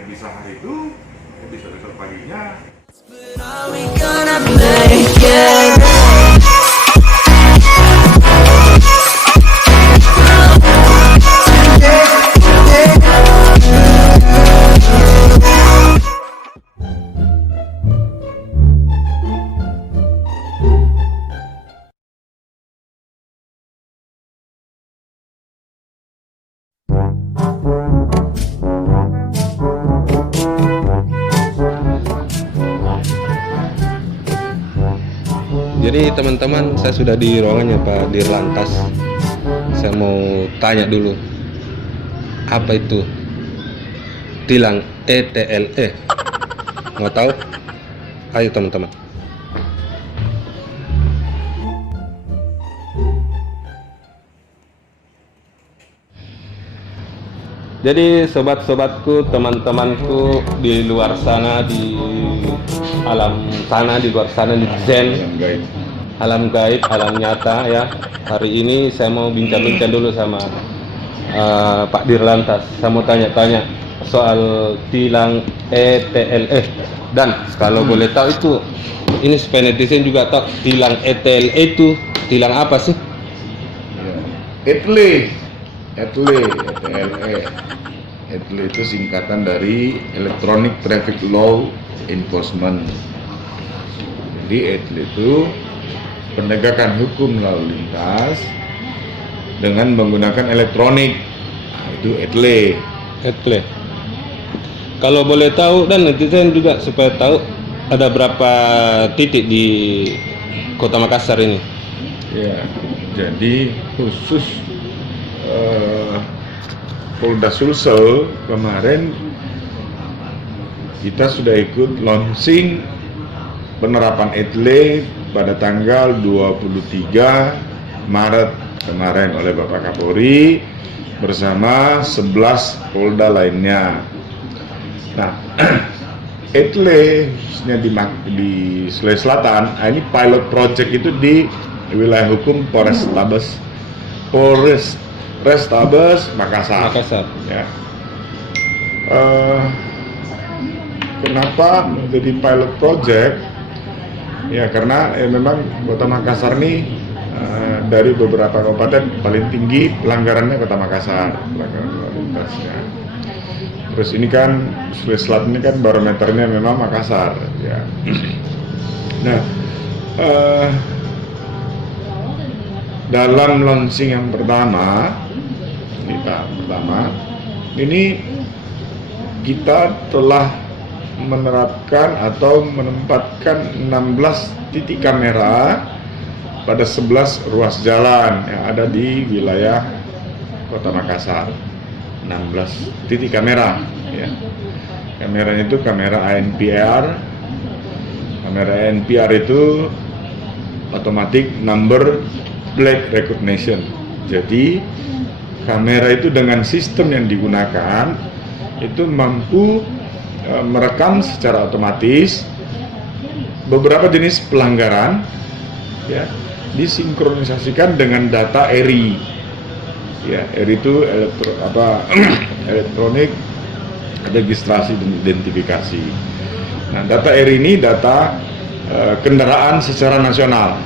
yang bisa hari itu, yang bisa besok paginya. Jadi teman-teman, saya sudah di ruangannya Pak Dirlantas. Saya mau tanya dulu, apa itu tilang ETLE? Mau tahu? Ayo teman-teman. Jadi sobat-sobatku, teman-temanku di luar sana, di alam sana, di luar sana, di Zen, alam gaib, alam nyata ya. Hari ini saya mau bincang-bincang dulu sama Pak Dirlantas. Saya mau tanya-tanya soal tilang ETLE. Dan kalau boleh tahu itu, ini supaya netizen juga tahu, tilang ETLE itu tilang apa sih? ETLE, ETLE itu singkatan dari Electronic Traffic Law Enforcement. Jadi ETLE itu penegakan hukum lalu lintas dengan menggunakan elektronik. Nah, itu ETLE. ETLE. Kalau boleh tahu, dan netizen juga supaya tahu, ada berapa titik di Kota Makassar ini? Ya, jadi khusus Polda Sulsel kemarin kita sudah ikut launching penerapan ETLE pada tanggal 23 Maret kemarin oleh Bapak Kapolri bersama 11 Polda lainnya. Nah, ETLE khususnya di Sulawesi Selatan, ini pilot project itu di wilayah hukum Polrestabes Makassar. Ya. Kenapa menjadi pilot project? Ya karena memang Kota Makassar ini dari beberapa kabupaten paling tinggi pelanggarannya Kota Makassar, pelanggaran lalu lintasnya. Terus ini kan Sulawesi Selatan ini kan barometernya memang Makassar. Ya. Nah, dalam launching yang pertama, ini kita telah menerapkan atau menempatkan 16 titik kamera pada 11 ruas jalan yang ada di wilayah Kota Makassar. 16 titik kamera ya. Kameranya itu kamera ANPR. Kamera ANPR itu automatic number plate recognition. Jadi kamera itu dengan sistem yang digunakan itu mampu merekam secara otomatis beberapa jenis pelanggaran ya, disinkronisasikan dengan data ERI. Ya, ERI itu elektronik registrasi dan identifikasi. Nah, data ERI ini data kendaraan secara nasional.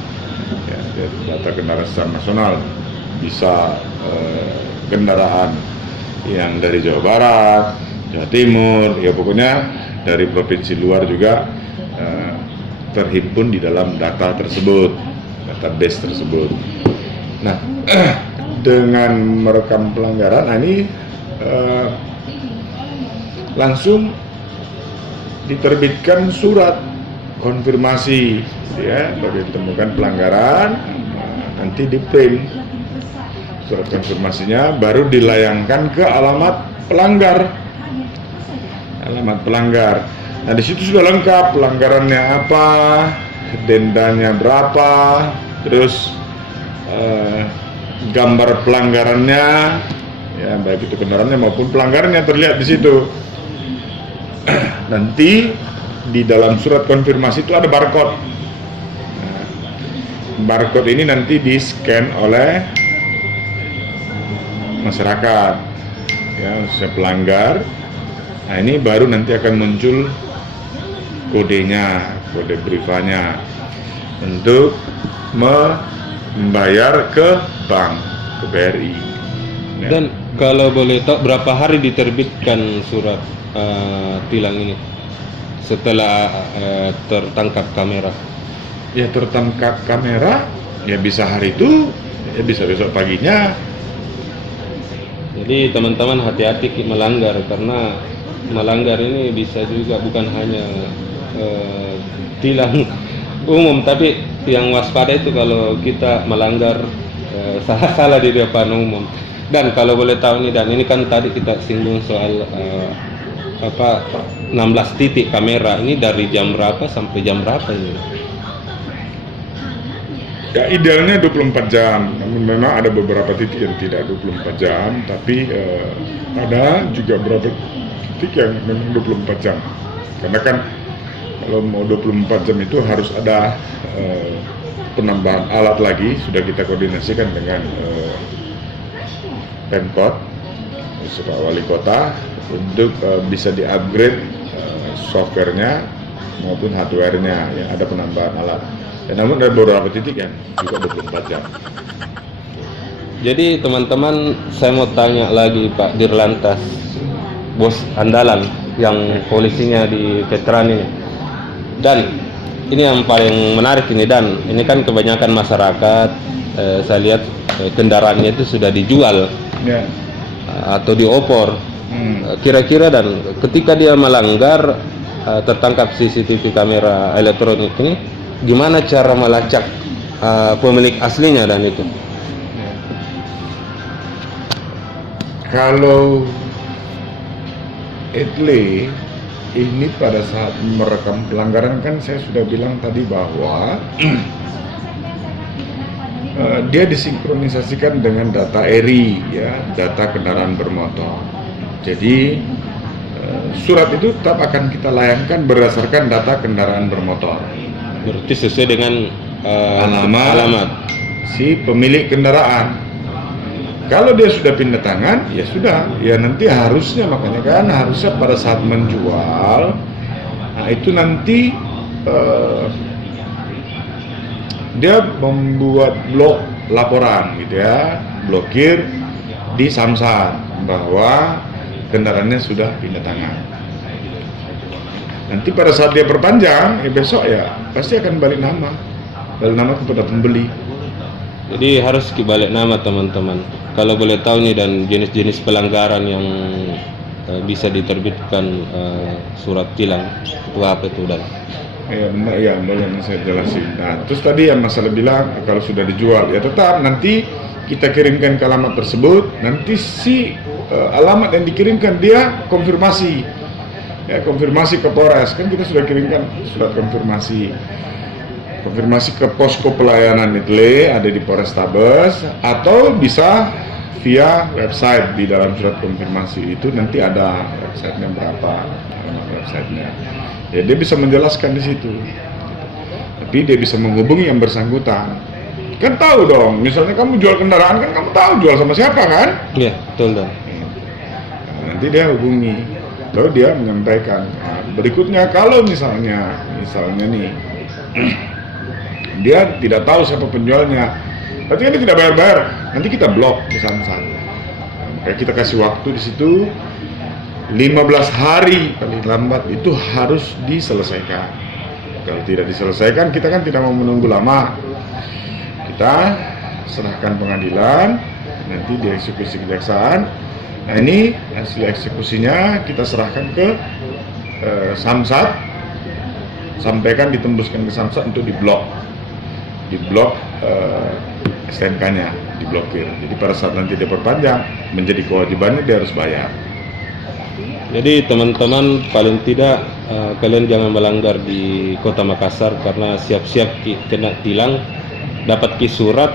Ya, data kendaraan secara nasional bisa kendaraan yang dari Jawa Barat, Jawa Timur, ya pokoknya dari provinsi luar juga terhimpun di dalam data tersebut, database tersebut. Nah, dengan merekam pelanggaran, ini langsung diterbitkan surat konfirmasi, ya, bagi ditemukan pelanggaran, nanti di print surat konfirmasinya, baru dilayangkan ke alamat pelanggar. Nah, di situ sudah lengkap pelanggarannya apa, dendanya berapa, terus gambar pelanggarannya, ya baik itu kendaraannya maupun pelanggarannya terlihat di situ. Nanti di dalam surat konfirmasi itu ada barcode. Nah, barcode ini nanti di-scan oleh masyarakat, ya, khususnya pelanggar. Nah ini baru nanti akan muncul kodenya, kode brivanya untuk membayar ke bank, ke BRI. Ya. Dan kalau boleh tahu berapa hari diterbitkan surat tilang ini setelah tertangkap kamera? Ya tertangkap kamera, ya bisa hari itu, ya bisa besok paginya. Jadi teman-teman hati-hati melanggar, karena melanggar ini bisa juga bukan hanya tilang umum, tapi yang waspada itu kalau kita melanggar salah-salah di depan umum. Dan kalau boleh tahu nih, dan ini kan tadi kita singgung soal 16 titik kamera ini dari jam berapa sampai jam berapa ini? Ya idealnya 24 jam, namun memang ada beberapa titik yang tidak 24 jam, tapi ada juga beberapa titik yang memang 24 jam. Karena kan kalau mau 24 jam itu harus ada penambahan alat lagi, sudah kita koordinasikan dengan Pemkot, Pak Wali Kota, untuk bisa di-upgrade softwarenya maupun hardwarenya, ya ada penambahan alat. Ya, namun ada beberapa titik yang juga 24 jam. Jadi teman-teman, saya mau tanya lagi Pak Dirlantas, bos andalan yang polisinya di Veteran ini. Dan ini yang paling menarik ini, Dan, ini kan kebanyakan masyarakat saya lihat kendaraannya itu sudah dijual Ya. atau diopor. Kira-kira Dan, ketika dia melanggar tertangkap CCTV kamera elektronik ini, gimana cara melacak pemilik aslinya Dan itu? Kalau etle ini pada saat merekam pelanggaran, kan saya sudah bilang tadi bahwa dia disinkronisasikan dengan data ERI, ya, data kendaraan bermotor. Jadi surat itu tetap akan kita layangkan berdasarkan data kendaraan bermotor. Berarti sesuai dengan alamat si pemilik kendaraan. Kalau dia sudah pindah tangan, ya sudah, ya nanti harusnya, makanya kan harusnya pada saat menjual, nah itu nanti dia membuat blok laporan gitu ya, blokir di Samsat bahwa kendaraannya sudah pindah tangan. Nanti pada saat dia perpanjang, besok ya pasti akan balik nama kepada pembeli. Jadi harus balik nama teman-teman. Kalau boleh tahu nih, Dan, jenis-jenis pelanggaran yang bisa diterbitkan surat tilang itu apa itu, Dan? Ya, boleh saya jelasin. Nah, terus tadi yang masalah bilang kalau sudah dijual, ya tetap nanti kita kirimkan ke alamat tersebut. Nanti si alamat yang dikirimkan dia konfirmasi, ya konfirmasi ke Polres. Kan kita sudah kirimkan surat konfirmasi ke posko pelayanan ITLE ada di Polrestabes, atau bisa via website. Di dalam surat konfirmasi itu nanti ada websitenya berapa, alamat websitenya. Ya dia bisa menjelaskan di situ. Tapi dia bisa menghubungi yang bersangkutan. Kan tahu dong, misalnya kamu jual kendaraan, kan kamu tahu jual sama siapa kan? Iya, betul, Dan. Nah, nanti dia hubungi, lalu dia menyampaikan. Nah, berikutnya kalau misalnya nih dia tidak tahu siapa penjualnya, berarti kan dia tidak bayar, nanti kita blok di Samsat. Kayak kita kasih waktu di situ 15 hari paling lambat itu harus diselesaikan. Kalau tidak diselesaikan, kita kan tidak mau menunggu lama. Kita serahkan pengadilan, nanti dieksekusi kejaksaan. Nah ini hasil eksekusinya kita serahkan ke Samsat, sampaikan ditembuskan ke Samsat untuk diblok STNK-nya, diblokir. Jadi pada saat nanti dia perpanjang, menjadi kewajibannya dia harus bayar. Jadi teman-teman, paling tidak kalian jangan melanggar di Kota Makassar, karena siap-siap kena tilang, dapat ki surat,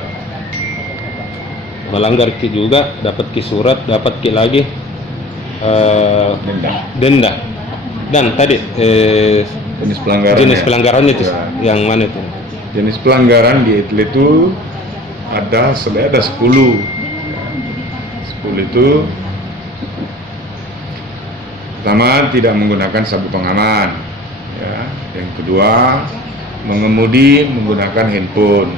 melanggar ki juga, dapat ki surat, dapat ki lagi denda. Dan tadi jenis pelanggarannya itu yang mana itu? Jenis pelanggaran di ITLE itu ada 10. 10 itu Pertama, tidak menggunakan sabuk pengaman. Ya. Yang kedua, mengemudi menggunakan handphone.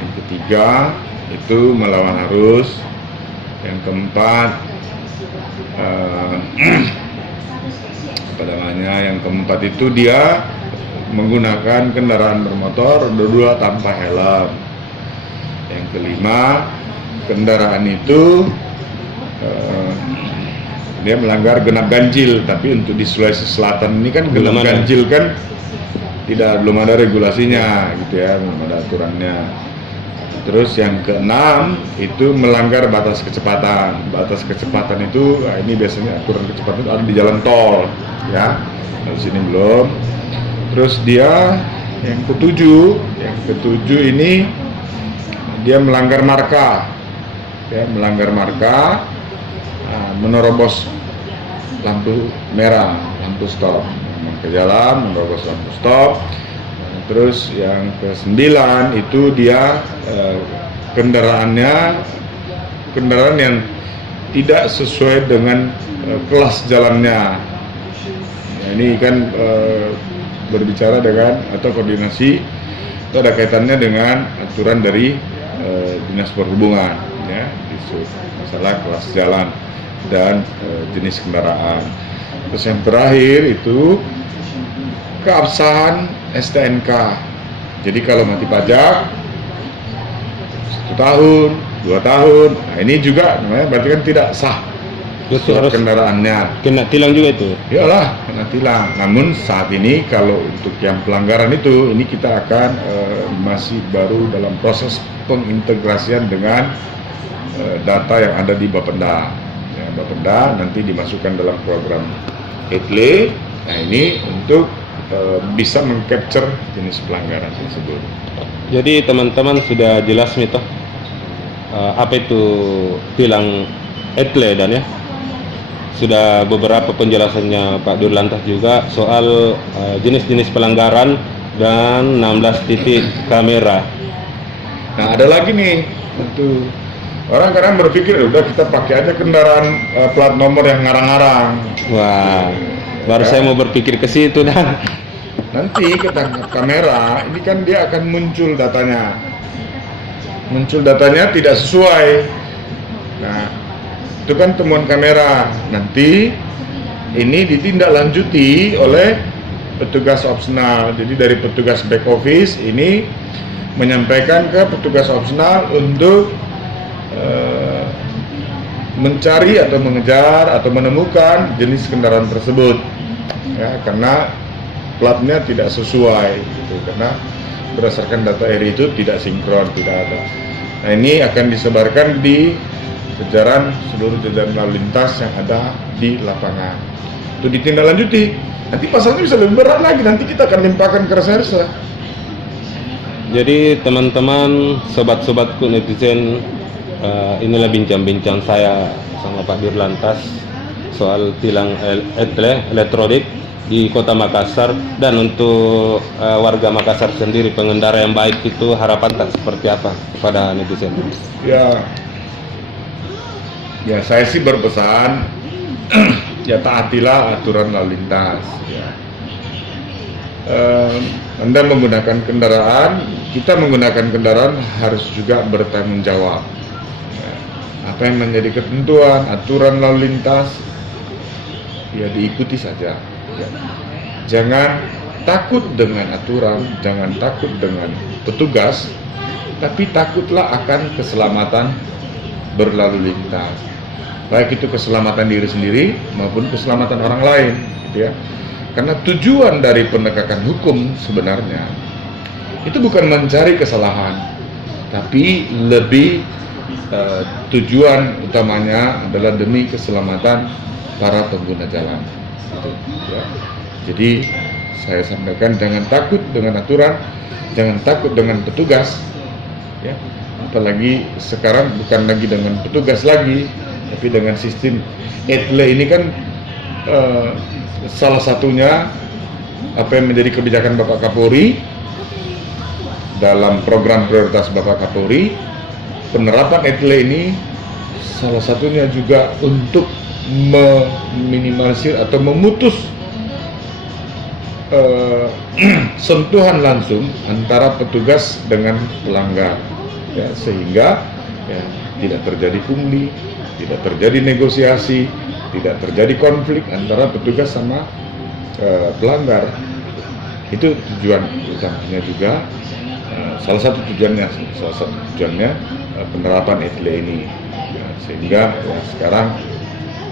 Yang ketiga, itu melawan arus. Yang keempat, yang keempat itu dia menggunakan kendaraan bermotor dua tanpa helm. Yang kelima, kendaraan itu dia melanggar genap ganjil. Tapi untuk di Sulawesi Selatan ini kan genap ganjil kan belum ada regulasinya gitu ya, belum ada aturannya. Terus yang keenam itu melanggar batas kecepatan. Batas kecepatan itu ini biasanya aturan kecepatan itu ada di jalan tol ya. Di sini belum. Terus dia yang ketujuh ini dia melanggar marka. Ya, melanggar marka, menerobos lampu merah, lampu stop, ke jalan menerobos lampu stop. Terus yang ke-9 itu dia kendaraan yang tidak sesuai dengan kelas jalannya. Nah, ini kan berbicara dengan atau koordinasi itu ada kaitannya dengan aturan dari Dinas Perhubungan ya, isu masalah kelas jalan dan jenis kendaraan. Terus yang terakhir itu keabsahan STNK. Jadi kalau mati pajak 1 tahun, 2 tahun, nah ini juga namanya berarti kan tidak sah. Itu harus kendaraannya kena tilang juga itu. Iyalah, kena tilang. Namun saat ini kalau untuk yang pelanggaran itu, ini kita akan masih baru dalam proses pengintegrasian dengan data yang ada di Bapenda. Ya, Bapenda nanti dimasukkan dalam program ETLE. Nah ini untuk bisa mengcapture jenis pelanggaran tersebut. Jadi teman-teman sudah jelas nih toh apa itu tilang ETLE dan ya. Sudah beberapa penjelasannya Pak Dirlantas juga soal jenis-jenis pelanggaran dan 16 titik kamera. Nah ada lagi nih, itu orang kadang berpikir udah kita pakai aja kendaraan plat nomor yang ngarang-ngarang. Wah, baru saya mau berpikir ke situ dan nanti ketangkap kamera, ini kan dia akan muncul datanya. Muncul datanya tidak sesuai. Nah, itu kan temuan kamera. Nanti ini ditindaklanjuti oleh petugas opsional. Jadi dari petugas back office ini menyampaikan ke petugas opsional untuk mencari atau mengejar atau menemukan jenis kendaraan tersebut. Ya, karena platnya tidak sesuai gitu, karena berdasarkan data RI itu tidak sinkron, tidak ada. Nah ini akan disebarkan di seluruh jajaran lalu lintas yang ada di lapangan. Itu ditindaklanjuti. Nanti pasalnya bisa lebih berat lagi. Nanti kita akan limpahkan ke reserse. jadi teman-teman, sobat-sobatku netizen, inilah bincang-bincang saya sama Pak Dirlantas soal tilang ETLE elektronik di Kota Makassar. Dan untuk warga Makassar sendiri, pengendara yang baik itu harapan tak seperti apa kepada netizen? Ya saya sih berpesan ya taatilah aturan lalu lintas ya. Anda menggunakan kendaraan, kita menggunakan kendaraan harus juga bertanggung jawab ya. Apa yang menjadi ketentuan aturan lalu lintas ya diikuti saja ya. Jangan takut dengan aturan, jangan takut dengan petugas, tapi takutlah akan keselamatan berlalu lintas, baik itu keselamatan diri sendiri maupun keselamatan orang lain gitu ya. Karena tujuan dari penegakan hukum sebenarnya itu bukan mencari kesalahan, tapi lebih tujuan utamanya adalah demi keselamatan para pengguna jalan gitu, ya. Jadi saya sampaikan jangan takut dengan aturan, jangan takut dengan petugas ya. Apalagi sekarang bukan lagi dengan petugas lagi, tapi dengan sistem ETLE ini kan salah satunya apa yang menjadi kebijakan Bapak Kapolri dalam program prioritas Bapak Kapolri. Penerapan ETLE ini salah satunya juga untuk meminimalisir atau memutus sentuhan langsung antara petugas dengan pelanggar, ya, sehingga ya, tidak terjadi pungli, tidak terjadi negosiasi, tidak terjadi konflik antara petugas sama pelanggar. Itu tujuan utamanya juga, salah satu tujuannya penerapan ETLE ini, ya, sehingga ya, sekarang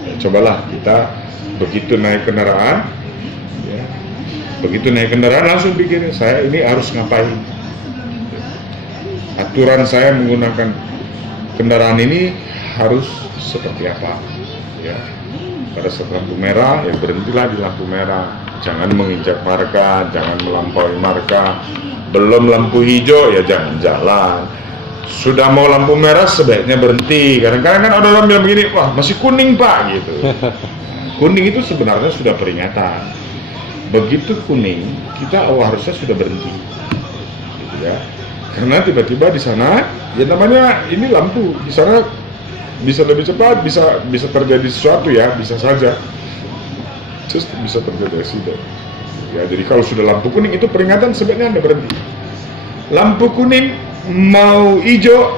ya, cobalah kita begitu naik kendaraan, ya, langsung pikir saya ini harus ngapain, aturan saya menggunakan kendaraan ini harus seperti apa, ya. Pada saat lampu merah ya berhentilah di lampu merah, jangan menginjak marka, jangan melampaui marka. Belum lampu hijau ya jangan jalan, sudah mau lampu merah sebaiknya berhenti. Kadang-kadang kan ada orang bilang begini, wah masih kuning pak gitu. Kuning itu sebenarnya sudah peringatan. Begitu kuning kita harusnya sudah berhenti, gitu ya. Karena tiba-tiba di sana ya namanya ini lampu, di sana bisa lebih cepat, bisa terjadi sesuatu ya, bisa saja bisa terjadi aksiden. Ya, jadi kalau sudah lampu kuning itu peringatan, sebaiknya Anda berhenti. Lampu kuning mau hijau,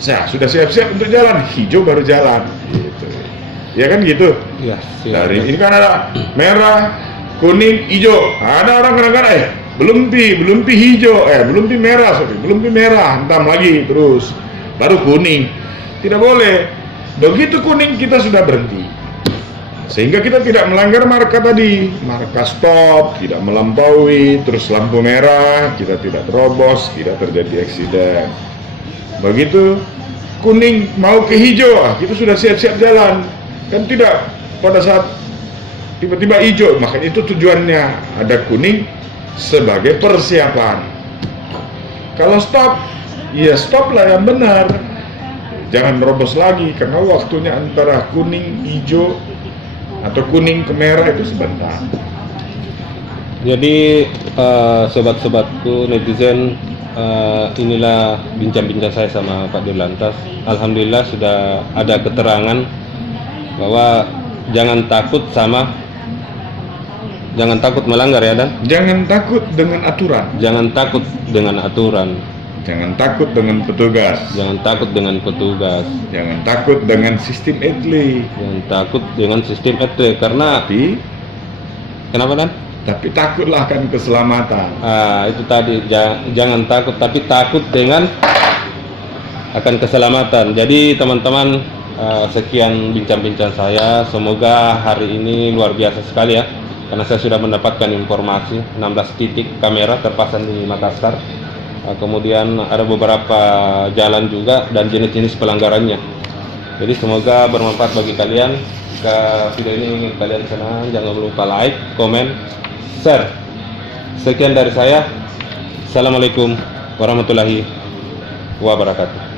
saya sudah siap-siap untuk jalan, hijau baru jalan, gitu. Ya kan gitu. Ya, Dari ini kan ada merah, kuning, hijau. Ada orang kadang-kadang belum pi hijau, belum pi merah, hentam lagi terus, baru kuning. Tidak boleh. Begitu kuning kita sudah berhenti. Sehingga kita tidak melanggar marka tadi, marka stop, tidak melampaui, terus lampu merah, kita tidak terobos, tidak terjadi aksiden. Begitu kuning mau ke hijau, kita sudah siap-siap jalan. Kan tidak pada saat tiba-tiba hijau, makanya itu tujuannya ada kuning sebagai persiapan. Kalau stop, ya stoplah yang benar. Jangan merobos lagi, karena waktunya antara kuning hijau atau kuning ke merah itu sebentar. Jadi sobat-sobatku netizen, inilah bincang-bincang saya sama Pak Dirlantas. Alhamdulillah sudah ada keterangan bahwa jangan takut melanggar ya, Dan. Jangan takut dengan aturan. Jangan takut dengan aturan. Jangan takut dengan petugas. Jangan takut dengan petugas. Jangan takut dengan sistem ETLE. Jangan takut dengan sistem ETLE karena kenapa, Dan? Tapi takutlah akan keselamatan. Itu tadi, jangan takut, tapi takut dengan akan keselamatan. Jadi teman-teman, sekian bincang-bincang saya. Semoga hari ini luar biasa sekali ya, karena saya sudah mendapatkan informasi 16 titik kamera terpasang di Makassar. Kemudian ada beberapa jalan juga dan jenis-jenis pelanggarannya. Jadi semoga bermanfaat bagi kalian. Jika video ini kalian senang, jangan lupa like, komen, share. Sekian dari saya. Assalamualaikum warahmatullahi wabarakatuh.